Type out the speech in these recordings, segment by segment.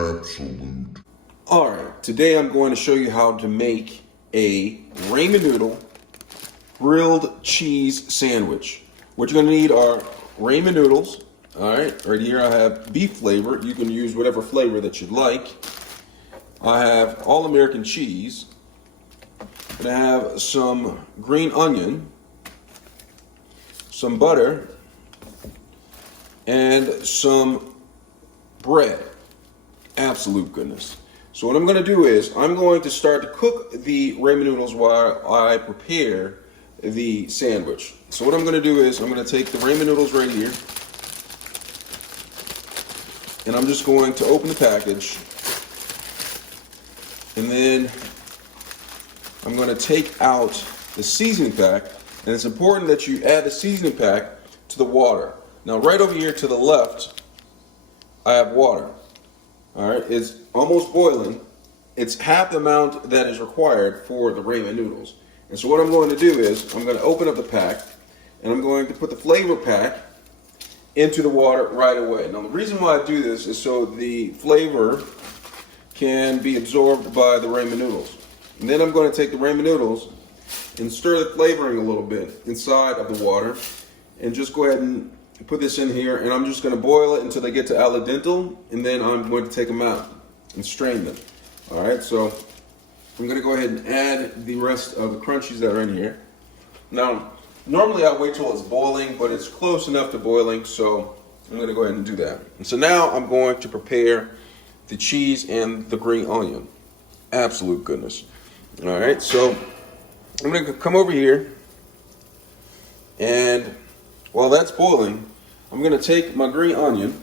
absolute. Alright, today I'm going to show you how to make a ramen noodle grilled cheese sandwich. What you're going to need are ramen noodles. Alright, right here I have beef flavor. You can use whatever flavor that you'd like. I have all American cheese. I'm going to have some green onion, some butter, and some bread. Absolute goodness. So what I'm going to do is I'm going to start to cook the ramen noodles while I prepare the sandwich. So what I'm going to do is I'm going to take the ramen noodles right here, and I'm just going to open the package, and then I'm going to take out the seasoning pack. And it's important that you add the seasoning pack to the water. Now right over here to the left I have water. Alright, it's almost boiling. It's half the amount that is required for the ramen noodles. And so what I'm going to do is I'm going to open up the pack, and I'm going to put the flavor pack into the water right away. Now the reason why I do this is so the flavor can be absorbed by the ramen noodles. And then I'm going to take the ramen noodles and stir the flavoring a little bit inside of the water, and just go ahead and put this in here, and I'm just going to boil it until they get to al dente, and then I'm going to take them out and strain them. Alright, so I'm going to go ahead and add the rest of the crunchies that are in here. Now, normally I wait till it's boiling, but it's close enough to boiling, so I'm going to go ahead and do that. And so now I'm going to prepare the cheese and the green onion. Absolute goodness. Alright, so I'm going to come over here, and while that's boiling, I'm going to take my green onion,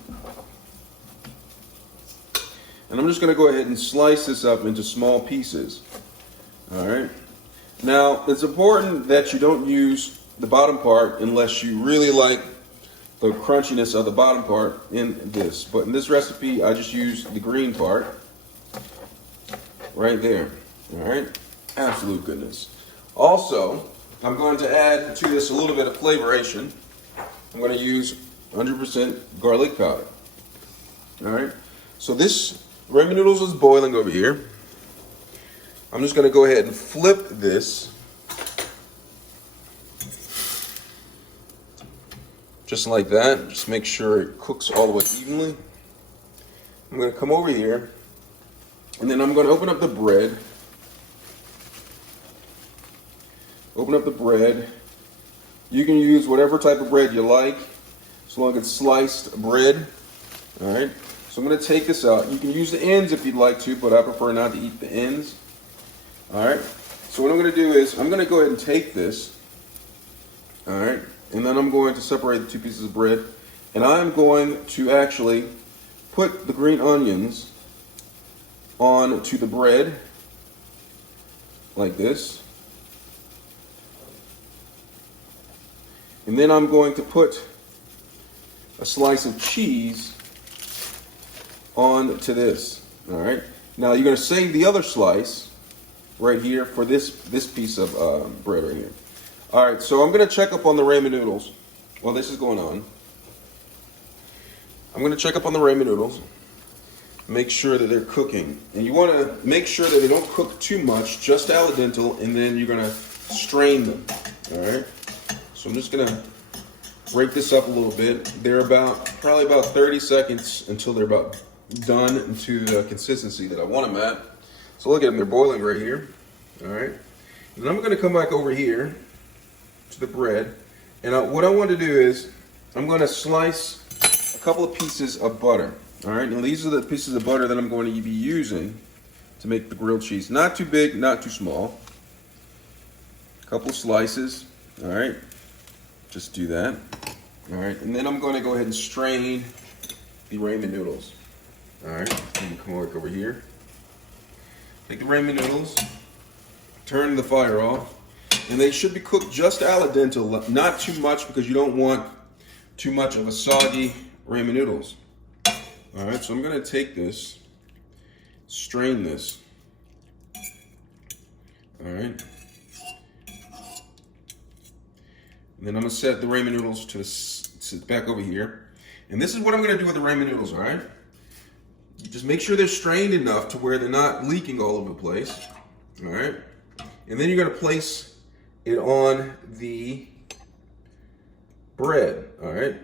and I'm just going to go ahead and slice this up into small pieces. Alright. Now, it's important that you don't use the bottom part unless you really like the crunchiness of the bottom part in this. But in this recipe, I just use the green part right there. Alright. Absolute goodness. Also, I'm going to add to this a little bit of flavoration. I'm going to use 100% garlic powder. Alright, so this ramen noodles is boiling over here. I'm just going to go ahead and flip this. Just like that. Just make sure it cooks all the way evenly. I'm going to come over here, and then I'm going to open up the bread. Open up the bread. You can use whatever type of bread you like, as long as it's sliced bread. Alright, so I'm going to take this out. You can use the ends if you'd like to, but I prefer not to eat the ends. Alright, so what I'm going to do is I'm going to go ahead and take this. Alright, and then I'm going to separate the two pieces of bread, and I'm going to actually put the green onions onto the bread like this. And then I'm going to put a slice of cheese onto this. All right. Now you're going to save the other slice right here for this piece of bread right here. All right. So I'm going to check up on the ramen noodles while this is going on. I'm going to check up on the ramen noodles. Make sure that they're cooking, and you want to make sure that they don't cook too much, just al dente, and then you're going to strain them. All right. So I'm just going to break this up a little bit. They're probably about 30 seconds until they're about done into the consistency that I want them at. So look at them, they're boiling right here. All right. And I'm going to come back over here to the bread. And what I want to do is I'm going to slice a couple of pieces of butter. All right. And these are the pieces of butter that I'm going to be using to make the grilled cheese. Not too big, not too small. A couple slices. All right. Just do that. All right, and then I'm going to go ahead and strain the ramen noodles. All right, let me come over here. Take the ramen noodles, turn the fire off, and they should be cooked just al dente, not too much, because you don't want too much of a soggy ramen noodles. All right, so I'm going to take this, strain this. All right. And then I'm going to set the ramen noodles to back over here. And this is what I'm going to do with the ramen noodles, all right? Just make sure they're strained enough to where they're not leaking all over the place. All right. And then you're going to place it on the bread. All right.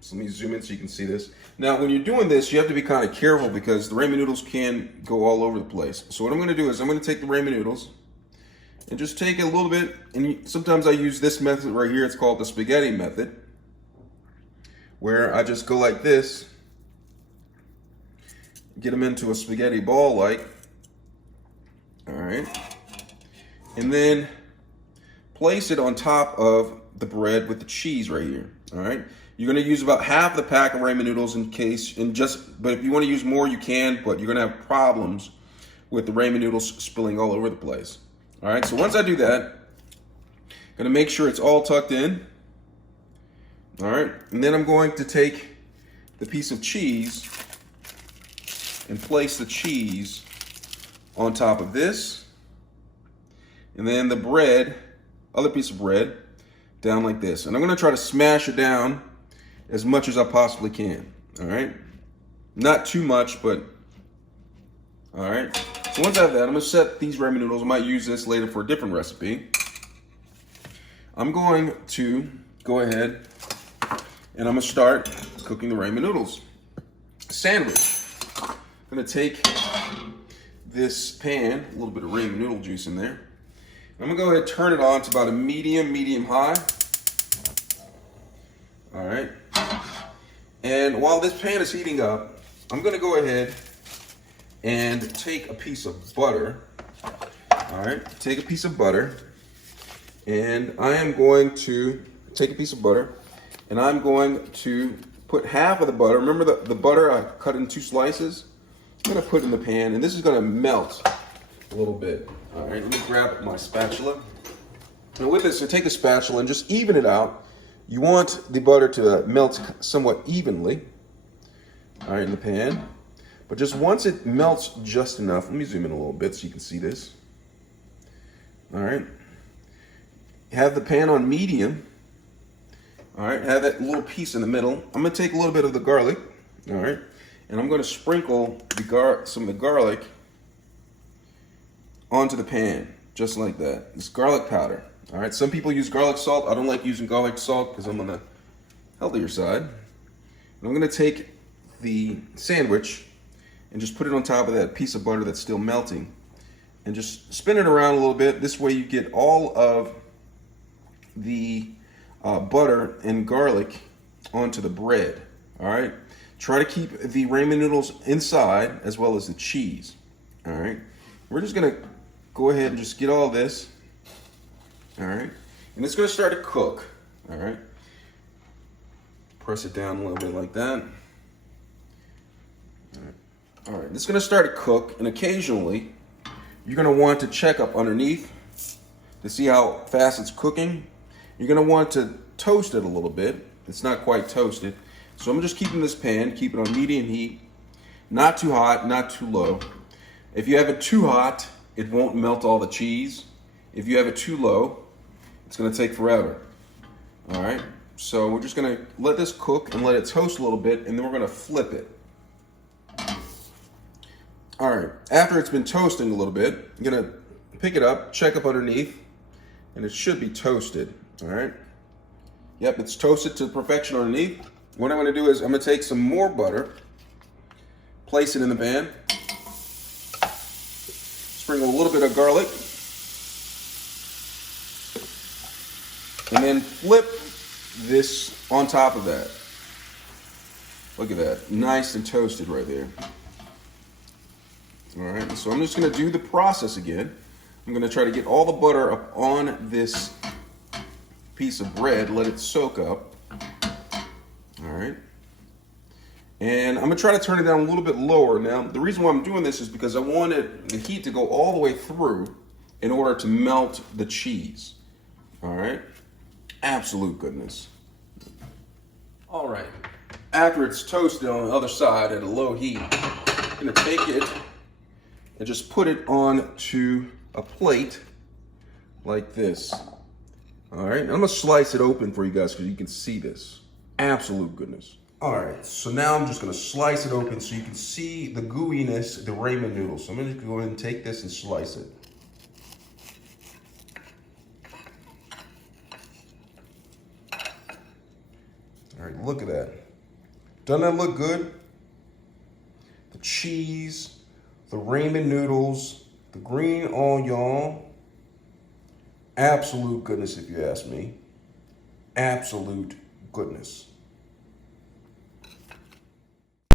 So let me zoom in so you can see this. Now, when you're doing this, you have to be kind of careful because the ramen noodles can go all over the place. So what I'm going to do is I'm going to take the ramen noodles and just take a little bit. And sometimes I use this method right here. It's called the spaghetti method, where I just go like this, get them into a spaghetti ball like. All right. And then place it on top of the bread with the cheese right here. All right. You're going to use about half the pack of ramen noodles but if you want to use more, you can, but you're going to have problems with the ramen noodles spilling all over the place. All right. So once I do that, I'm going to make sure it's all tucked in. All right. And then I'm going to take the piece of cheese and place the cheese on top of this. And then the bread, other piece of bread, down like this. And I'm going to try to smash it down as much as I possibly can. All right. Not too much, but all right. So once I have that, I'm going to set these ramen noodles. I might use this later for a different recipe. I'm going to go ahead and I'm going to start cooking the ramen noodles. Sandwich. I'm going to take this pan, a little bit of ramen noodle juice in there. I'm going to go ahead and turn it on to about a medium high. All right. And while this pan is heating up, I'm going to go ahead and take a piece of butter. All right. Take a piece of butter. And I am going to take a piece of butter and I'm going to put half of the butter. Remember the butter I cut in 2 slices? I'm going to put in the pan and this is going to melt a little bit. All right. Let me grab my spatula. And with this, so take a spatula and just even it out. You want the butter to melt somewhat evenly, all right, in the pan. But just once it melts just enough, let me zoom in a little bit so you can see this. All right. Have the pan on medium. All right, have that little piece in the middle. I'm going to take a little bit of the garlic, all right, and I'm going to sprinkle some of the garlic onto the pan, just like that. This garlic powder. All right, some people use garlic salt. I don't like using garlic salt because I'm on the healthier side. And I'm going to take the sandwich and just put it on top of that piece of butter that's still melting and just spin it around a little bit. This way you get all of the butter and garlic onto the bread. All right, try to keep the ramen noodles inside as well as the cheese. All right, we're just going to go ahead and just get all this. All right, and it's going to start to cook. All right, press it down a little bit like that. All right, it's going to start to cook, and occasionally you're going to want to check up underneath to see how fast it's cooking. You're going to want to toast it a little bit. It's not quite toasted, so I'm just keeping this pan, keep it on medium heat, not too hot, not too low. If you have it too hot, it won't melt all the cheese. If you have it too low, it's going to take forever. All right, so we're just going to let this cook and let it toast a little bit, and then we're going to flip it. All right, after it's been toasting a little bit, I'm going to pick it up, check up underneath, and it should be toasted. All right, yep, it's toasted to perfection underneath. What I'm going to do is I'm going to take some more butter, place it in the pan, sprinkle a little bit of garlic, and then flip this on top of that. Look at that, nice and toasted right there. All right, so I'm just going to do the process again. I'm going to try to get all the butter up on this piece of bread, let it soak up. All right. And I'm going to try to turn it down a little bit lower. Now, the reason why I'm doing this is because I wanted the heat to go all the way through in order to melt the cheese. All right. Absolute goodness. All right. After it's toasted on the other side at a low heat, I'm going to take it and just put it onto a plate like this. All right, I'm gonna slice it open for you guys so you can see this. Absolute goodness. All right, so now I'm just gonna slice it open so you can see the gooiness, the ramen noodles. So I'm gonna go ahead and take this and slice it. All right, look at that. Doesn't that look good? The cheese, the ramen noodles, the green onion. Absolute goodness, if you ask me. Absolute goodness.